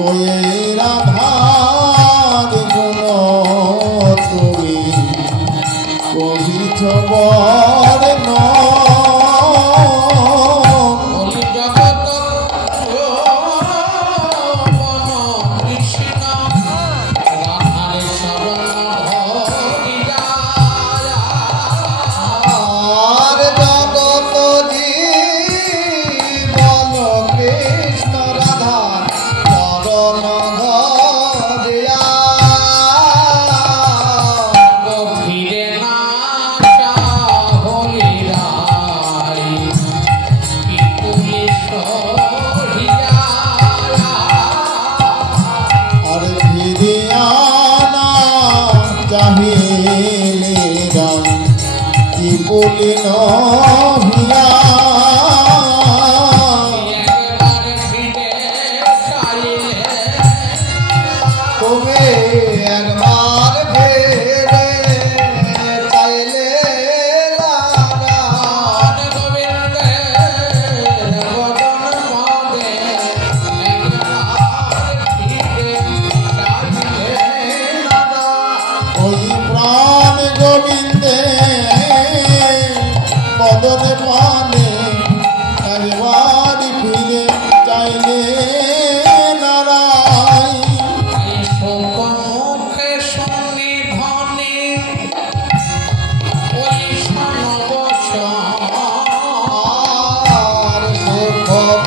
ওই রাধার গুণ তুমি কহিছ বর্ণ বলিন ভিয়া তুমি একবার ফিরে চাইলে ওই প্রাণ গোবিন্দে বদনে পানে একবার ফিরে চাইলে নারাই মুখে শুনি ধনী ওই সনবশ আর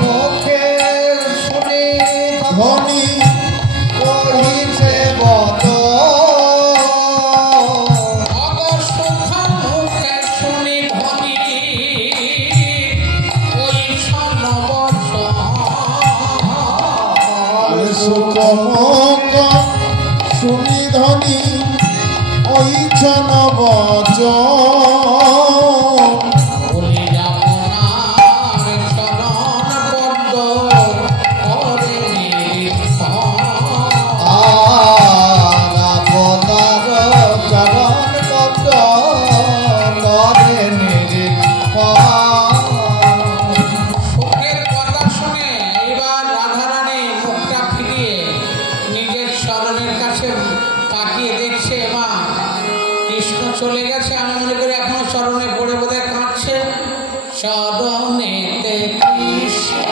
মুখে শুনি ধনী কহিছে বদ সুখমুখ শুনি ধনী ওই জন বচন চলে গেছে আমি মনে করি এখনো চরণে পড়ে বোধহয় কাঁদছে চরণেতে কৃষ্ণ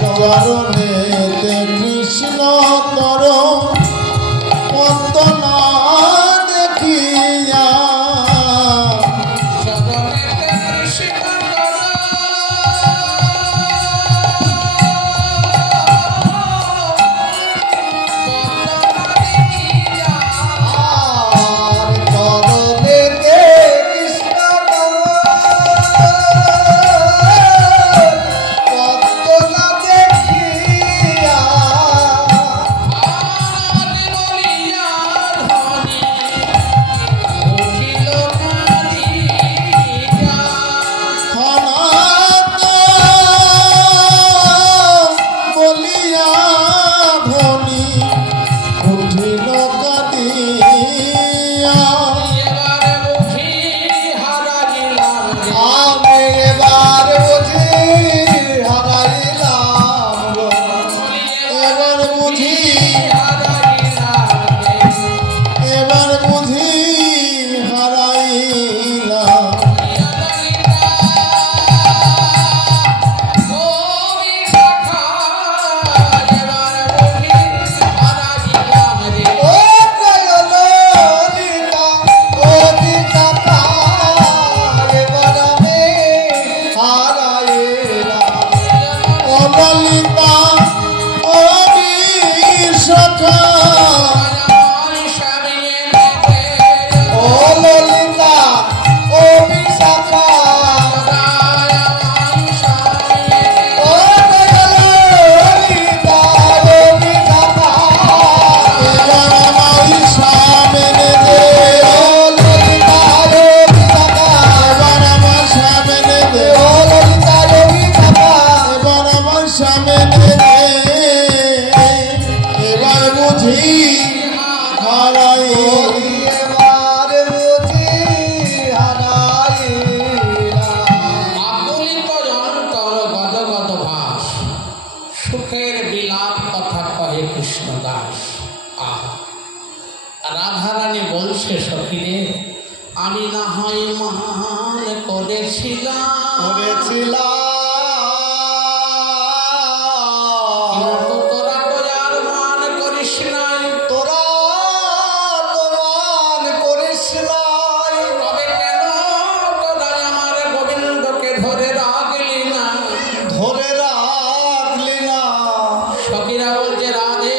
চরণেতে কৃষ্ণ তর বন্দনা দেখিয়া চরণেতে কৃষ্ণ করেছিলাম কিন্তু তোরা তো আর মান করিস নাই। তোরা মান করিস নাই, তবে কেন তোরা আমার গোবিন্দকে ধরে রাখলি না? ধরে রাখলি না। সখীরা বলছে রাধে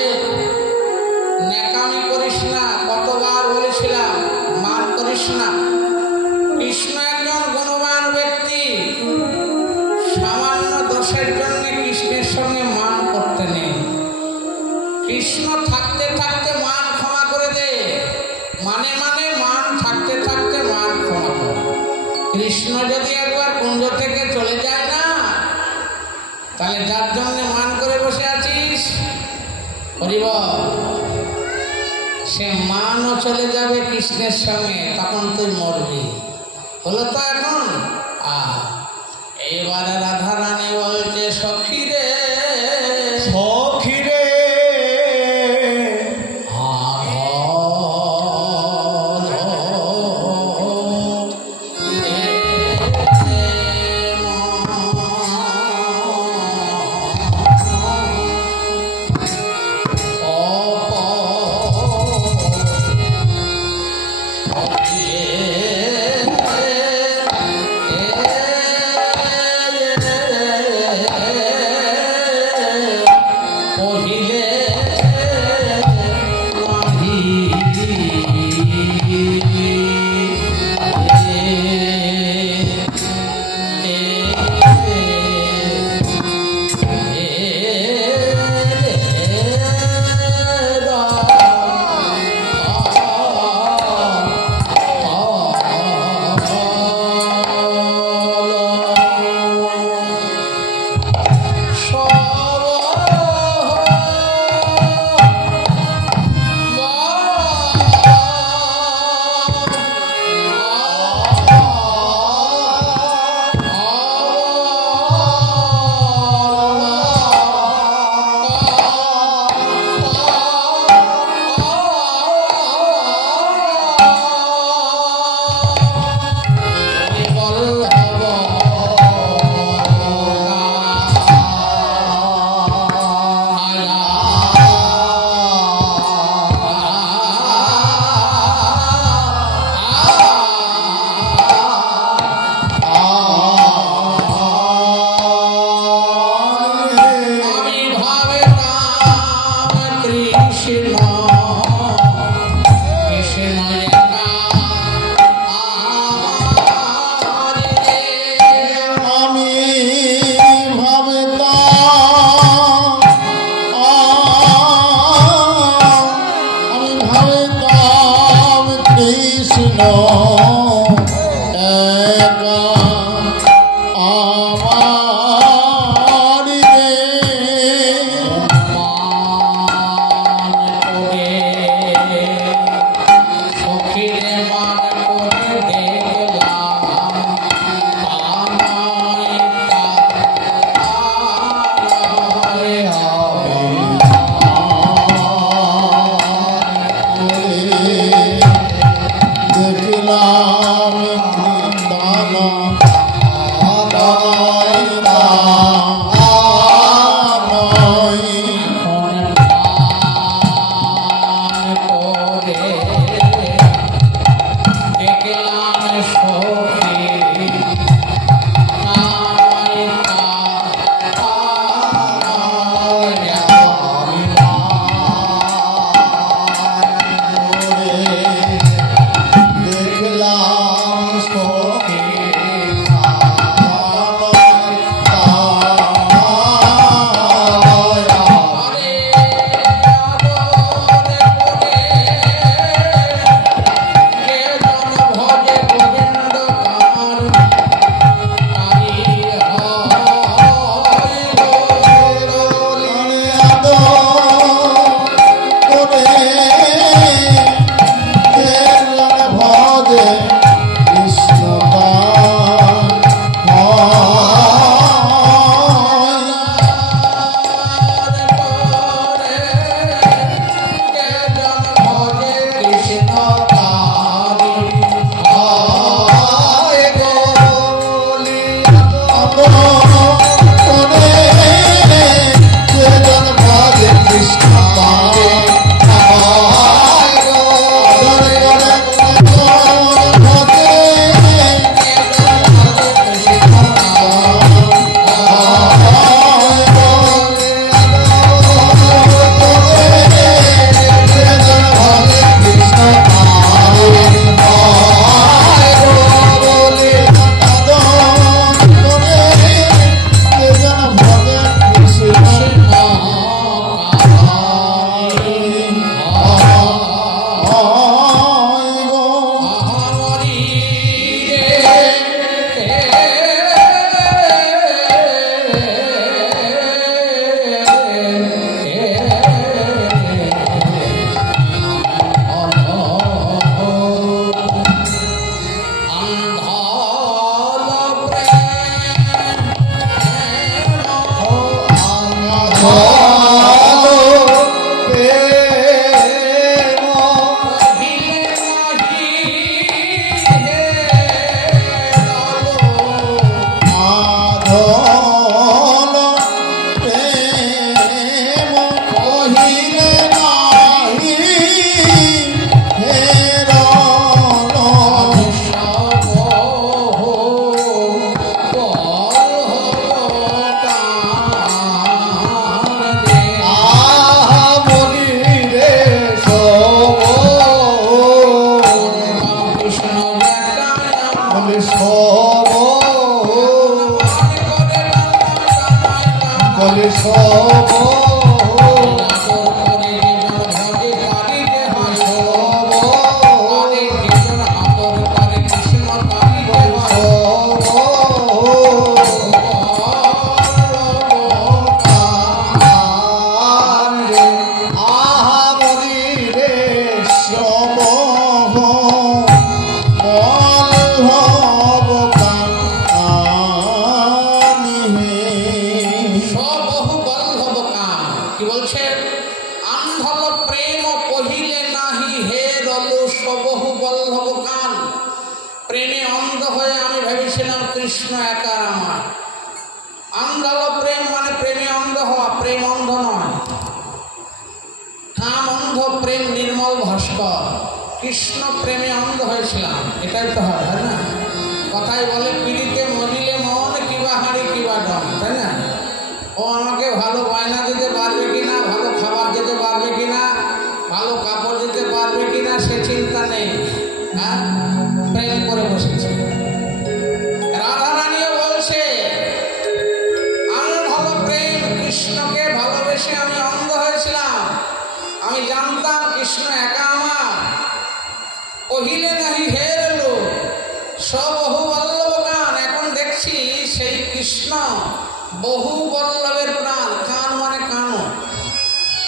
ন্যাকামি করিস না, কতবার বলেছিলাম মান করিস না। কৃষ্ণ একজন গুণবান ব্যক্তি, সামান্য দোষের জন্য কৃষ্ণের সঙ্গে মান করতে নেই। কৃষ্ণ থাকতে থাকতে মান ক্ষমা করে দে, মানে মান থাকতে থাকতে মান ক্ষমা করে। কৃষ্ণ যদি একবার কুঞ্জ থেকে চলে যায় না, তাহলে যার জন্য মান করে বসে আছিস হরিব, সে মানও চলে যাবে কৃষ্ণের সঙ্গে, তখন তুই মরবি। হলো তো এখন। এবারে রাধা রানী বলছে সখী রে, সখী রে, দেখলাম আসল প্রেম কহিলে নাহি হেরল। আহা বলি রে সব বলে সব বলে সব কি বলছে? আন্ধল প্রেম কহিলে নাহি হে রলু সবহু বল্লভ কান। প্রেমে অন্ধ হয়ে আমি ভেবেছিলাম কৃষ্ণ একা আমার। আন্ধল প্রেম মানে প্রেমে অন্ধ হওয়া, প্রেম অন্ধ নয়। কাম অন্ধ, প্রেম নির্মল ভাস্কর। কৃষ্ণ প্রেমে অন্ধ হয়েছিলাম, এটাই তো হয়, তাই না? কথাই বলে পিড়িতে মরিলে মন কিবা হারি কিবা ডন, তাই না? ও আমাকে ভালো বায়না দিতে পারবে কিনা, ভালো খাবার দিতে পারবে কিনা, ভালো কাপড় দিতে পারবে কিনা, সে চিন্তা নেই। হ্যাঁ, প্রেম করে বসেছে। রাধারানীও বলছে অন্ধ প্রেম, কৃষ্ণকে ভালোবেসে আমি অন্ধ হয়েছিলাম। আমি জানতাম কৃষ্ণ একা আমার। কহিলে নাহি হে রলু সবহু বল্লভ গান। এখন দেখছি সেই কৃষ্ণ বহু বল্লভের প্রাণ, কান মানে কানু,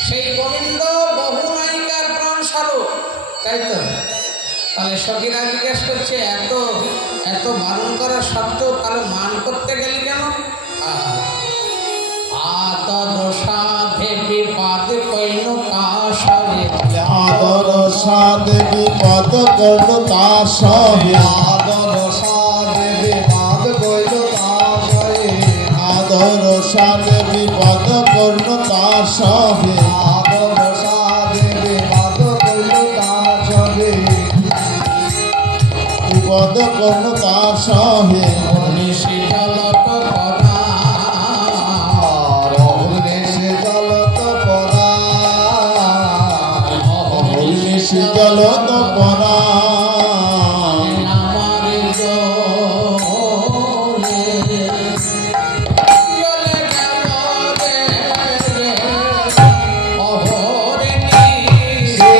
সেই গোবিন্দ বহু নায়িকার প্রাণ স্বরূপ, তাই তো? তাহলে সখীরা জিজ্ঞেস করছে এত এত বারণ করার সত্ত্বেও তাহলে মান করতে গেলি কেন? আদর সাধে বিপদ কইন কাশরে, আদর সাধে বিপদ করল তার সহে, আদর সাধে বিপদ করল তার সহে, আদর সাধে বিপদ করল তার সহে, আদর সাধে বিপদ করল তার সহে, বিপদ করল তার সহে। নিশি জলত পরা, অহর্নিশি জলত পরা, অহর্নিশি জলত পরা, আমার জলে জলে গেল রে অহরিণী। সে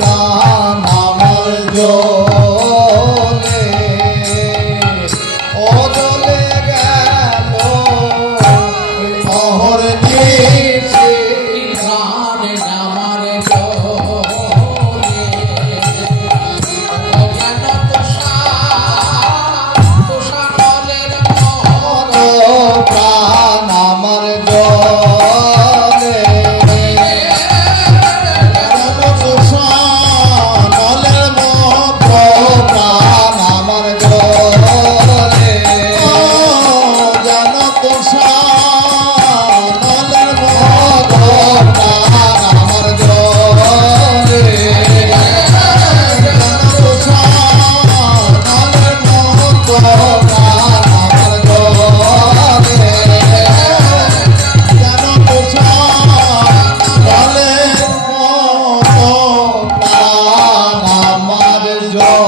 প্রাণ আমার জলে, ও জলে গেল অহর্নিশি। প্রাণে আমার জলে অজ্ঞান তুষার নলের মত। প্রাণ আমার জলে, নলের মত প্রাণ আমার জলে, যেন তুষার নলের মত প্রাণ আমার জলে, যেন তুষার নলের মত প্রাণ আমার জলে, যেন তুষার নলের মত প্রাণ আমার জলে।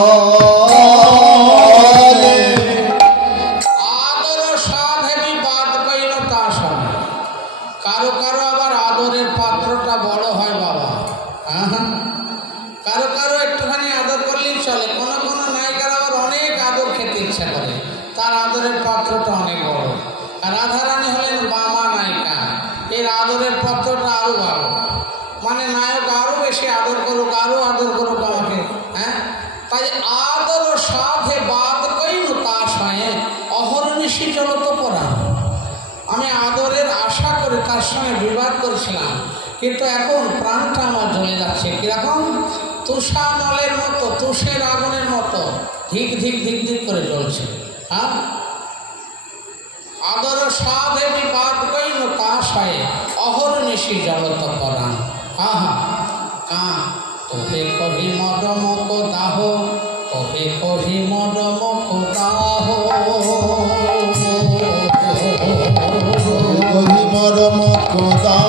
আদর সাধে বিবাদ কইল তার সঙ্গে। কারো কারো আবার আদরের পাত্রটা বড় হয় বাবা। হ্যাঁ, কারো কারো একটুখানি আদর করলেই চলে। কোন কোন নায়িকার আবার অনেক আদর খেতে ইচ্ছা করে, তার আদরের পাত্রটা অনেক বড়। আর রাধারানী হলেন বামা নায়িকা, এর আদরের পাত্রটা আরো বড়। মানে নায়ক আরো বেশি আদর করুক, আরো আদর করুক আমাকে। হ্যাঁ, তাই আদর সাধে বাদ কইল তার সঙ্গে অহর্নিশি জলত পরা। আমি আদরের আশা করে তার সঙ্গে বিবাদ করেছিলাম, কিন্তু এখন প্রাণটা আমার জ্বলে যাচ্ছে কিরকম? তুষার নলের মতো, তুষের আগুনের মতো ধিক ধিক ধিক ধিক করে জ্বলছে। হ্যাঁ, আদর সাধে বিবাদ গৈন কাশায় অহর্নিশি জগত পরাণ আহা কা তোহে কহি মদমক দাহ তোহে কহি মদমক দাহ কহি মরম কোদা